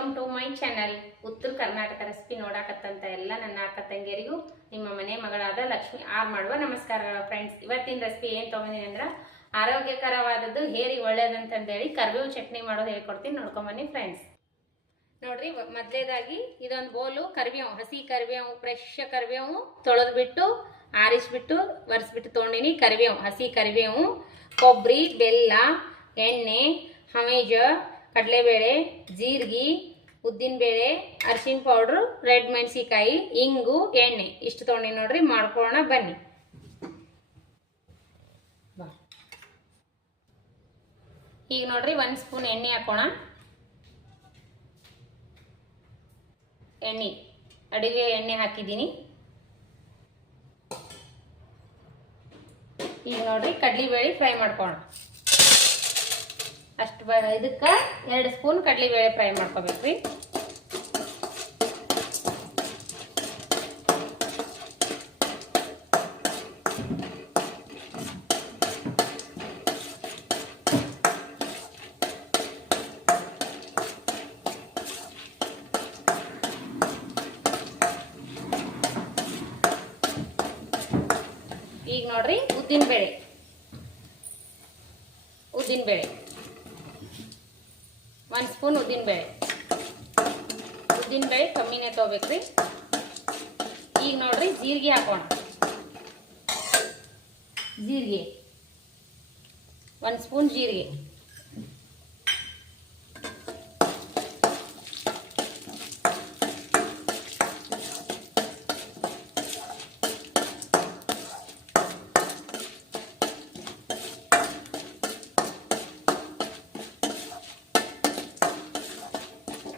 Welcome to my channel. ಉತ್ತರ Karnataka recipe ನೋಡಾಕತ್ತಂತ ಎಲ್ಲ ನನ್ನ ಅಕ್ಕ ತಂಗಿಯರಿಗೂ ನಿಮ್ಮ ಮನೆ ಮಗಳಾದ ಲಕ್ಷ್ಮಿ ಆರ್ ಮಾಡುವ ನಮಸ್ಕಾರಗಳು ಫ್ರೆಂಡ್ಸ್. ಇವತ್ತಿನ ರೆಸಿಪಿ ಏನು ತೊಗೊಂಡಿನಿ ಅಂದ್ರೆ ಆರೋಗ್ಯಕರವಾದದ್ದು ಹೇರಿಗೆ ಒಳ್ಳೇದಂತಂದೇಳಿ ಕರಿಬೇವು ಚಟ್ನಿ ಮಾಡೋದು ಹೇಳ್ಕೊಡ್ತೀನಿ, ನೋಡ್ಕೊಂಬನ್ನಿ ಫ್ರೆಂಡ್ಸ್. ನೋಡ್ರಿ, ಮೊದಲೇದಾಗಿ ಇದೊಂದು ಬೋಲು ಕರಿಬೇವು, ಹಸಿ ಕರಿಬೇವು, ಫ್ರೆಶ್ ಕರಿಬೇವು ತೊಳೆದ್ಬಿಟ್ಟು ಆರಿಸ್ಬಿಟ್ಟು ಒರೆಸ್ಬಿಟ್ಟು ತೊಗೊಂಡಿನಿ. ಕರಿಬೇವು, ಹಸಿ ಕರಿಬೇವು, ಕೊಬ್ಬರಿ, ಬೆಲ್ಲ, ಎಣ್ಣೆ, ಹಮೇಜ, ಕಡಲೆಬೇಳೆ, ಜೀರಿಗೆ, ಉದ್ದಿನಬೇಳೆ, ಅರಿಶಿನ ಪೌಡ್ರು, ರೆಡ್ ಮೆಣಸಿಕಾಯಿ, ಇಂಗು, ಎಣ್ಣೆ ಇಷ್ಟು ತೊಗೊಂಡು ನೋಡ್ರಿ. ಮಾಡ್ಕೊಳ್ಳೋಣ ಬನ್ನಿ. ಈಗ ನೋಡ್ರಿ 1 ಸ್ಪೂನ್ ಎಣ್ಣೆ ಹಾಕೋಣ. ಎಣ್ಣೆ ಅಡುಗೆ ಎಣ್ಣೆ ಹಾಕಿದ್ದೀನಿ. ಈಗ ನೋಡ್ರಿ ಕಡಲೆಬೇಳೆ ಫ್ರೈ ಮಾಡ್ಕೊಳ್ಳೋಣ. ಅಷ್ಟು ಇದಕ್ಕೆ 2 ಸ್ಪೂನ್ ಕಡಲೆಬೇಳೆ ಫ್ರೈ ಮಾಡ್ಕೋಬೇಕ್ರಿ. ಈಗ ನೋಡ್ರಿ ಉದ್ದಿನಬೇಳೆ 1 ಸ್ಪೂನ್ ಉದ್ದಿನಬೇಳೆ ಕಮ್ಮಿನೇ ತಗೋಬೇಕ್ರಿ. ಈಗ ನೋಡ್ರಿ ಜೀರಿಗೆ ಹಾಕೋಣ. ಜೀರಿಗೆ 1 ಸ್ಪೂನ್ ಜೀರಿಗೆ,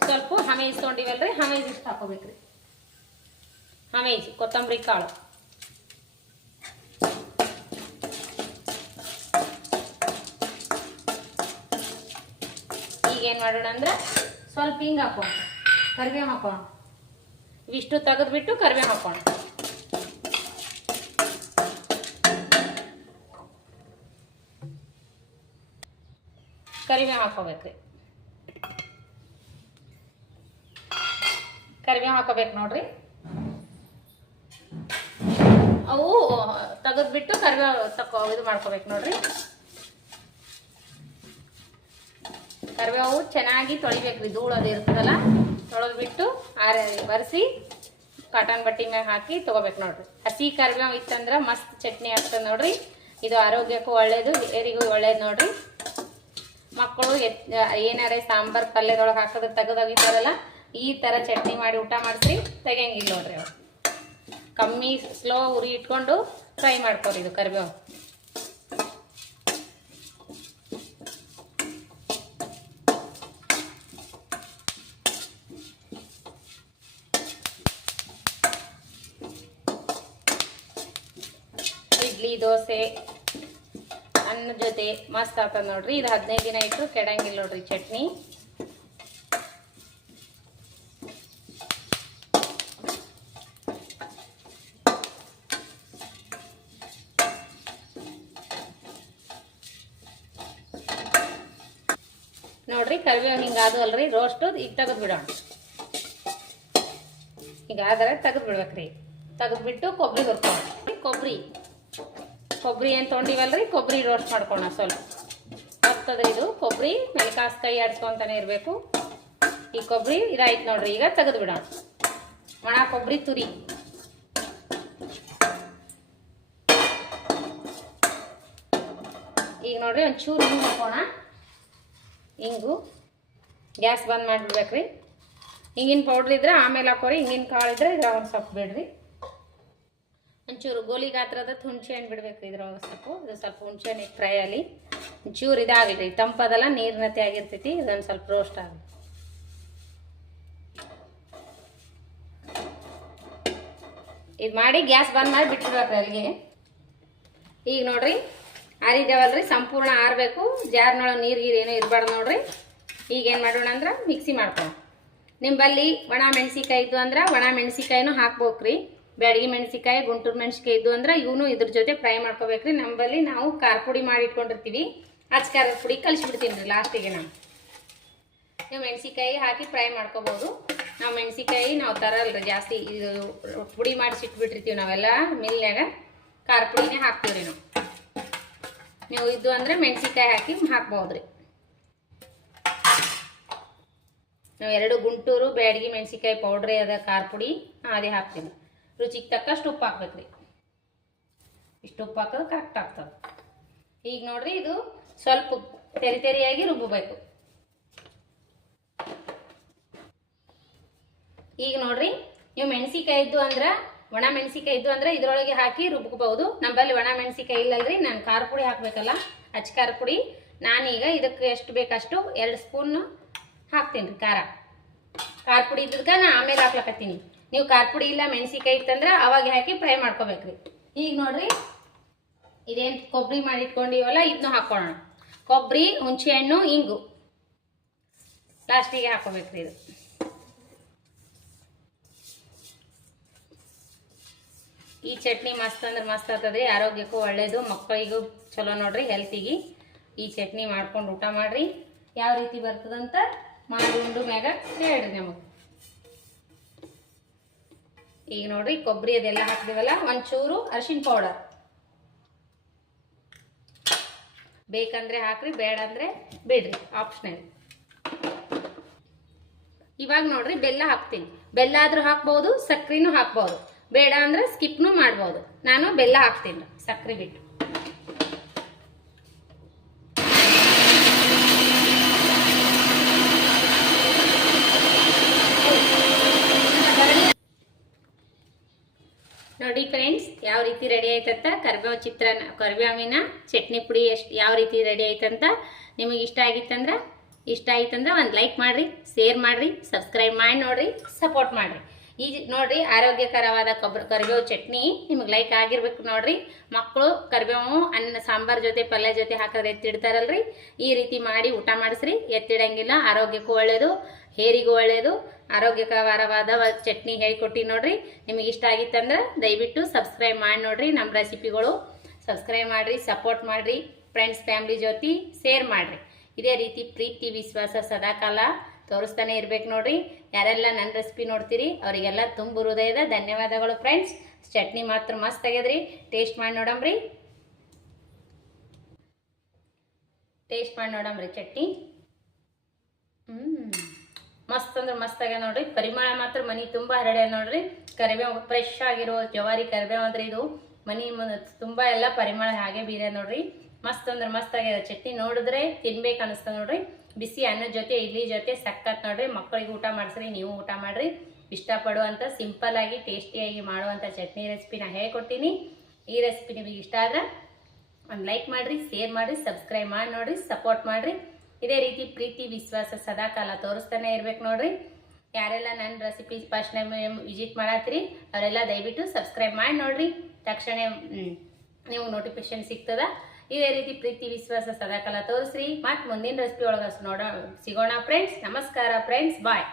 ಸ್ವಲ್ಪ ಹಮೇಜ್ ತೊಗೊಂಡಿವಲ್ರಿ, ಹಮೇಜ್ ಇಷ್ಟು ಹಾಕೋಬೇಕ್ರಿ. ಹಮೇಜ್, ಕೊತ್ತಂಬರಿ ಕಾಳು, ಈಗ ಏನು ಮಾಡೋಣ ಅಂದ್ರೆ ಸ್ವಲ್ಪ ಹಿಂಗೆ ಹಾಕೋಣ, ಕರಿಬೇವು ಹಾಕೋಣ. ಇವಿಷ್ಟು ತೆಗೆದ್ಬಿಟ್ಟು ಕರಿಬೇವು ಹಾಕೋಣ. ಕರಿಬೇವು ಹಾಕೋಬೇಕ್ರಿ. ಕರಿಬೇವು ಹಾಕೋಬೇಕು ನೋಡ್ರಿ. ಅವು ತೆಗೆದ್ಬಿಟ್ಟು ಕರಿಬೇವು ಇದು ಮಾಡ್ಕೋಬೇಕು ನೋಡ್ರಿ. ಕರಿಬೇವು ಚೆನ್ನಾಗಿ ತೊಳಿಬೇಕ್ರಿ, ಧೂಳದು ಇರ್ತದಲ್ಲ, ತೊಳೆದ್ಬಿಟ್ಟು ಬರೆಸಿ ಕಾಟನ್ ಬಟ್ಟೆ ಮ್ಯಾಗ ಹಾಕಿ ತಗೋಬೇಕು ನೋಡ್ರಿ. ಹಸಿ ಕರಿಬೇವು ಇತ್ತಂದ್ರೆ ಮಸ್ತ್ ಚಟ್ನಿ ಆಗ್ತದೆ ನೋಡ್ರಿ. ಇದು ಆರೋಗ್ಯಕ್ಕೂ ಒಳ್ಳೇದು, ಏರಿಗೂ ಒಳ್ಳೇದು ನೋಡ್ರಿ. ಮಕ್ಕಳು ಏನಾರೇ ಸಾಂಬಾರ್ ಪಲ್ಯದೊಳಗೆ ಹಾಕಿದ್ರೆ ತೆಗೆದೋಗಿತಾರಲ್ಲ, ಈ ಥರ ಚಟ್ನಿ ಮಾಡಿ ಊಟ ಮಾಡಿಸ್ರಿ, ತೆಗಿಯಂಗಿಲ್ಲ ನೋಡ್ರಿ. ಅವ್ರು ಕಮ್ಮಿ ಸ್ಲೋ ಉರಿ ಇಟ್ಕೊಂಡು ಫ್ರೈ ಮಾಡ್ಕೊರಿ ಇದು ಕರಿಬೇವು. ಇಡ್ಲಿ, ದೋಸೆ, ಅನ್ನದ ಜೊತೆ ಮಸ್ತ್ ಆಗ್ತದೆ ನೋಡ್ರಿ. ಇದು 15 ದಿನ ಇಟ್ಟು ಕೆಡಂಗಿಲ್ಲ ನೋಡ್ರಿ ಚಟ್ನಿ. ನೋಡ್ರಿ ಕರಿಬೇವು ಹಿಂಗಾದು ಅಲ್ರಿ ರೋಸ್ಟು. ಈಗ ತೆಗೆದು ಬಿಡೋಣ. ಈಗ ಆದರೆ ತೆಗೆದು ಬಿಡ್ಬೇಕ್ರಿ. ತೆಗೆದ್ಬಿಟ್ಟು ಕೊಬ್ಬರಿ ಹುರ್ಕೊಳ್ಳೋಣ. ಕೊಬ್ಬರಿ ಏನು ತೊಗೊಂಡಿವಲ್ರಿ, ಕೊಬ್ಬರಿ ರೋಸ್ಟ್ ಮಾಡ್ಕೊಳ್ಳೋಣ. ಸ್ವಲ್ಪ ಹತ್ತದ್ರಿ ಇದು ಕೊಬ್ಬರಿ, ಮೆಲ್ಕಾಸ್ ಕೈ ಆಡ್ಸ್ಕೊಂತಾನೆ ಇರಬೇಕು. ಈ ಕೊಬ್ಬರಿ ಇದಾಯ್ತು ನೋಡ್ರಿ. ಈಗ ತೆಗೆದು ಬಿಡೋಣ. ಒಣ ಕೊಬ್ಬರಿ ತುರಿ, ಈಗ ನೋಡ್ರಿ ಒಂಚೂರು ಹಿಂಗೆ ಹಾಕೋಣ. ಹಿಂಗು ಗ್ಯಾಸ್ ಬಂದ್ ಮಾಡಿಬಿಡ್ಬೇಕ್ರಿ. ಹಿಂಗಿನ ಪೌಡ್ರ್ ಇದ್ರೆ ಆಮೇಲೆ ಹಾಕೋರಿ, ಹಿಂಗಿನ ಕಾಳು ಇದ್ರೆ ಇದ್ರಾಗ ಒಂದು ಸ್ವಲ್ಪ ಬಿಡ್ರಿ. ಒಂಚೂರು ಗೋಲಿ ಗಾತ್ರದ ಹುಣಸೆ ಹಣ್ಣು ಬಿಡ್ಬೇಕ್ರಿ ಇದ್ರೊಳಗೆ. ಇದು ಸ್ವಲ್ಪ ಹುಣಸೆ ಹಣ್ಣು ಫ್ರೈ ಆಗಲಿ, ಒಂಚೂರು ಇದಾಗಲಿ. ತಂಪದಲ್ಲ, ನೀರಿನತೆ ಆಗಿರ್ತೈತಿ. ಇದೊಂದು ಸ್ವಲ್ಪ ರೋಸ್ಟ್ ಆಗಲಿ. ಇದು ಮಾಡಿ ಗ್ಯಾಸ್ ಬಂದ್ ಮಾಡಿ ಬಿಟ್ಟಿರ್ಬೇಕ್ರಿ ಅಲ್ಲಿಗೆ. ಈಗ ನೋಡ್ರಿ ಆರಿದೇವಲ್ರಿ, ಸಂಪೂರ್ಣ ಆರಬೇಕು. ಜಾರ್ನೊಳಗೆ ನೀರು ಏನೋ ಇರಬಾರ್ದು ನೋಡ್ರಿ. ಈಗ ಏನು ಮಾಡೋಣ ಅಂದ್ರೆ ಮಿಕ್ಸಿ ಮಾಡ್ಕೊಳ್ಳೋಣ. ನಿಂಬಲ್ಲಿ ಒಣ ಮೆಣಸಿಕಾಯಿ ಇದ್ದು ಅಂದ್ರೆ ಒಣ ಮೆಣಸಿಕಾಯಿನೂ ಹಾಕ್ಬೇಕ್ರಿ. ಬ್ಯಾಡಗಿ ಮೆಣಸಿಕಾಯಿ, ಗುಂಟೂರು ಮೆಣಸಿಕಾಯಿ ಇದ್ದು ಅಂದ್ರೆ ಇವನು ಇದ್ರ ಜೊತೆ ಫ್ರೈ ಮಾಡ್ಕೋಬೇಕ್ರಿ. ನಮ್ಮಲ್ಲಿ ನಾವು ಖಾರ ಪುಡಿ ಮಾಡಿ ಇಟ್ಕೊಂಡಿರ್ತೀವಿ, ಖಾರದ ಪುಡಿ ಕಲಿಸ್ಬಿಡ್ತೀನಿ ರೀ ಲಾಸ್ಟಿಗೆ. ನಾನು ನೀವು ಮೆಣಸಿಕಾಯಿ ಹಾಕಿ ಫ್ರೈ ಮಾಡ್ಕೋಬೋದು. ನಾವು ಮೆಣಸಿಕಾಯಿ ನಾವು ತರಲ್ರಿ ಜಾಸ್ತಿ, ಇದು ಪುಡಿ ಮಾಡಿಸಿ ಇಟ್ಬಿಟ್ಟಿರ್ತೀವಿ ನಾವೆಲ್ಲ ಮಿಲ್ನ್ಯಾಗ, ಖಾರ ಪುಡಿನೇ ಹಾಕ್ತೀವಿ ರೀ ನಾವು. ನೀವು ಇದು ಅಂದರೆ ಮೆಣಸಿಕಾಯಿ ಹಾಕಿ ಹಾಕ್ಬೋದ್ರಿ. ನಾವು 2 ಗುಂಟೂರು ಬ್ಯಾಡಗಿ ಮೆಣಸಿಕಾಯಿ ಪೌಡ್ರಿ ಅದ ಖಾರ ಪುಡಿ ಅದೇ ಹಾಕ್ತೀನಿ. ರುಚಿಗೆ ತಕ್ಕಷ್ಟು ಉಪ್ಪು ಹಾಕ್ಬೇಕ್ರಿ. ಇಷ್ಟು ಉಪ್ಪು ಹಾಕೋದು ಕರೆಕ್ಟ್ ಆಗ್ತದೆ. ಈಗ ನೋಡ್ರಿ ಇದು ಸ್ವಲ್ಪ ತೆರಿಯಾಗಿ ರುಬ್ಬಬೇಕು. ಈಗ ನೋಡ್ರಿ ನೀವು ಮೆಣಸಿಕಾಯಿ ಇದ್ದು ಅಂದ್ರೆ ಒಣ ಮೆಣಸಿಕಾಯಿ ಇದ್ದು ಅಂದ್ರೆ ಇದ್ರೊಳಗೆ ಹಾಕಿ ರುಬ್ಕೋಬಹುದು. ನಮ್ಮಲ್ಲಿ ಒಣ ಮೆಣಸಿಕಾಯಿ ಇಲ್ಲಲ್ರಿ, ನಾನು ಖಾರ ಪುಡಿ ಹಾಕ್ಬೇಕಲ್ಲ, ಅಚ್ಚ ಖಾರ ಪುಡಿ. ನಾನೀಗ ಇದಕ್ಕೆ ಎಷ್ಟು ಬೇಕಷ್ಟು 2 ಸ್ಪೂನ್ ಹಾಕ್ತೀನಿ ರೀ ಖಾರ ಪುಡಿ ಇದ್ದಕ್ಕೆ ನಾ ಆಮೇಲೆ ಹಾಕ್ಲಕತ್ತೀನಿ. ನೀವು ಖಾರ ಪುಡಿ ಇಲ್ಲ ಮೆಣಸಿಕಾಯಿ ಇತ್ತಂದ್ರೆ ಅವಾಗ ಹಾಕಿ ಫ್ರೈ ಮಾಡ್ಕೋಬೇಕ್ರಿ. ಈಗ ನೋಡ್ರಿ ಇದೇನು ಕೊಬ್ಬರಿ ಮಾಡಿ ಇಟ್ಕೊಂಡಿವಲ್ಲ ಇದನ್ನು ಹಾಕೋಣ. ಕೊಬ್ಬರಿ, ಹುಣಸೆ ಹಣ್ಣು, ಇಂಗು ಲಾಸ್ಟಿಗೆ ಹಾಕೋಬೇಕ್ರಿ. ಇದು ಈ ಚಟ್ನಿ ಮಸ್ತ್ ಅಂದ್ರೆ ಮಸ್ತ್ ಆಗ್ತದ್ರಿ, ಆರೋಗ್ಯಕ್ಕೂ ಒಳ್ಳೇದು, ಮಕ್ಕಳಿಗೂ ಚಲೋ ನೋಡ್ರಿ, ಹೆಲ್ತಿಗೆ. ಈ ಚಟ್ನಿ ಮಾಡ್ಕೊಂಡು ಊಟ ಮಾಡ್ರಿ. ಯಾವ ರೀತಿ ಬರ್ತದಂತ ಮಾಡಿ ಉಂಡು ಮ್ಯಾಗ ಹೇಳ್ರಿ ನಮಗೆ. ಈಗ ನೋಡ್ರಿ ಕೊಬ್ಬರಿ ಅದೆಲ್ಲ ಹಾಕ್ತೀವಲ್ಲ, ಒಂಚೂರು ಅರಿಶಿನ ಪೌಡರ್ ಬೇಕಂದ್ರೆ ಹಾಕ್ರಿ, ಬೇಡ ಅಂದ್ರೆ ಬಿಡ್ರಿ, ಆಪ್ಷನಲ್. ಇವಾಗ ನೋಡ್ರಿ ಬೆಲ್ಲ ಹಾಕ್ತೀನಿ. ಬೆಲ್ಲ ಆದ್ರೂ ಹಾಕ್ಬಹುದು, ಸಕ್ರಿನೂ ಹಾಕ್ಬಹುದು. ಬೇಡ ಅಂದ್ರೆ ಸ್ಕಿಪ್ನು ಮಾಡ್ಬೋದು. ನಾನು ಬೆಲ್ಲ ಹಾಕ್ತೀನಿ ಸಕ್ರೆ ಬಿಟ್ಟು. ನೋಡಿ ಫ್ರೆಂಡ್ಸ್ ಯಾವ ರೀತಿ ರೆಡಿ ಆಯ್ತಂತ ಕರಿಬೇವು ಚಿತ್ರಾನ್ನ, ಕರಿಬೇವಿನ ಚಟ್ನಿ ಪುಡಿ ಯಾವ ರೀತಿ ರೆಡಿ ಆಯ್ತಂತ. ನಿಮಗೆ ಇಷ್ಟ ಆಯ್ತಂದ್ರೆ ಒಂದು ಲೈಕ್ ಮಾಡ್ರಿ, ಶೇರ್ ಮಾಡ್ರಿ, ಸಬ್ಸ್ಕ್ರೈಬ್ ಮಾಡಿ ನೋಡ್ರಿ, ಸಪೋರ್ಟ್ ಮಾಡ್ರಿ. ಈ ನೋಡ್ರಿ ಆರೋಗ್ಯಕರವಾದ ಕರಿಬೇವು ಚಟ್ನಿ ನಿಮಗೆ ಲೈಕ್ ಆಗಿರ್ಬೇಕು ನೋಡ್ರಿ. ಮಕ್ಕಳು ಕರಿಬೇವು ಅನ್ನ ಸಾಂಬಾರ್ ಜೊತೆ ಪಲ್ಯ ಜೊತೆ ಹಾಕಿದ್ರೆ ಎತ್ತಿಡ್ತಾರಲ್ರಿ, ಈ ರೀತಿ ಮಾಡಿ ಊಟ ಮಾಡಿಸ್ರಿ. ಎತ್ತಿಡಂಗಿಲ್ಲ, ಆರೋಗ್ಯಕ್ಕೂ ಒಳ್ಳೇದು, ಹೇರಿಗೂ ಒಳ್ಳೇದು. ಆರೋಗ್ಯಕರವಾದ ಚಟ್ನಿ ಹೇಳಿಕೊಟ್ಟಿ ನೋಡ್ರಿ. ನಿಮಗೆ ಇಷ್ಟ ಆಗಿತ್ತಂದ್ರೆ ದಯವಿಟ್ಟು ಸಬ್ಸ್ಕ್ರೈಬ್ ಮಾಡಿ ನೋಡ್ರಿ. ನಮ್ಮ ರೆಸಿಪಿಗಳು ಸಬ್ಸ್ಕ್ರೈಬ್ ಮಾಡ್ರಿ, ಸಪೋರ್ಟ್ ಮಾಡ್ರಿ, ಫ್ರೆಂಡ್ಸ್ ಫ್ಯಾಮಿಲಿ ಜೊತೆ ಶೇರ್ ಮಾಡ್ರಿ. ಇದೇ ರೀತಿ ಪ್ರೀತಿ ವಿಶ್ವಾಸ ಸದಾಕಾಲ ತೋರಿಸ್ತಾನೆ ಇರ್ಬೇಕು ನೋಡ್ರಿ. ಯಾರೆಲ್ಲ ನನ್ನ ರೆಸಿಪಿ ನೋಡ್ತೀರಿ ಅವರಿಗೆಲ್ಲ ತುಂಬ ಹೃದಯದ ಧನ್ಯವಾದಗಳು ಫ್ರೆಂಡ್ಸ್. ಚಟ್ನಿ ಮಾತ್ರ ಮಸ್ತ್ ಆಗ್ಯದ್ರಿ, ಟೇಸ್ಟ್ ಮಾಡಿ ನೋಡಮ್ರಿ. ಚಟ್ನಿ ಮಸ್ತ್ ಅಂದ್ರೆ ಮಸ್ತ್ ಆಗ್ಯದ ನೋಡ್ರಿ. ಪರಿಮಳ ಮಾತ್ರ ಮನಿ ತುಂಬಾ ಹರಡ್ಯ ನೋಡ್ರಿ. ಕರಿಬೇವು ಫ್ರೆಶ್ ಆಗಿರೋ ಜವಾರಿ ಕರಿಬೇವು ಅಂದ್ರೆ ಇದು ಮನಿ ತುಂಬಾ ಎಲ್ಲ ಪರಿಮಳ ಹಾಗೆ ಬೀರ ನೋಡ್ರಿ. ಮಸ್ತ್ ಅಂದ್ರೆ ಮಸ್ತ್ ಆಗ್ಯದ ಚಟ್ನಿ. ನೋಡಿದ್ರೆ ತಿನ್ಬೇಕು ಅನಿಸ್ತದ ನೋಡ್ರಿ. ಬಿಸಿ ಅನ್ನದ ಜೊತೆ ಇಡ್ಲಿ ಜೊತೆ ಸಕ್ಕತ್ ನೋಡ್ರಿ. ಮಕ್ಕಳಿಗೆ ಊಟ ಮಾಡಿಸ್ರಿ, ನೀವು ಊಟ ಮಾಡ್ರಿ. ಇಷ್ಟಪಡುವಂಥ ಸಿಂಪಲ್ ಆಗಿ ಟೇಸ್ಟಿಯಾಗಿ ಮಾಡುವಂಥ ಚಟ್ನಿ ರೆಸಿಪಿ ನಾ ಹೇಳ್ಕೊಡ್ತೀನಿ. ಈ ರೆಸಿಪಿ ನಿಮಗೆ ಇಷ್ಟ ಆದ್ರೆ ಒಂದು ಲೈಕ್ ಮಾಡ್ರಿ, ಶೇರ್ ಮಾಡ್ರಿ, ಸಬ್ಸ್ಕ್ರೈಬ್ ಮಾಡಿ ನೋಡ್ರಿ, ಸಪೋರ್ಟ್ ಮಾಡ್ರಿ. ಇದೇ ರೀತಿ ಪ್ರೀತಿ ವಿಶ್ವಾಸ ಸದಾಕಾಲ ತೋರಿಸ್ತಾನೆ ಇರ್ಬೇಕು ನೋಡ್ರಿ. ಯಾರೆಲ್ಲ ನನ್ನ ರೆಸಿಪಿ ಫಸ್ಟ್ ಟೈಮ್ ವಿಸಿಟ್ ಮಾಡತ್ತೀರಿ ಅವರೆಲ್ಲ ದಯವಿಟ್ಟು ಸಬ್ಸ್ಕ್ರೈಬ್ ಮಾಡಿ ನೋಡ್ರಿ. ತಕ್ಷಣ ನೀವು ನೋಟಿಫಿಕೇಶನ್ ಸಿಗ್ತದ. ಇದೇ ರೀತಿ ಪ್ರೀತಿ ವಿಶ್ವಾಸ ಸದಾಕಾಲ ತೋರಿಸ್ರಿ. ಮತ್ತೆ ಮುಂದಿನ ರೆಸಿಪಿ ಒಳಗೆ ಸಿಗೋಣ ಫ್ರೆಂಡ್ಸ್. ನಮಸ್ಕಾರ ಫ್ರೆಂಡ್ಸ್, ಬಾಯ್.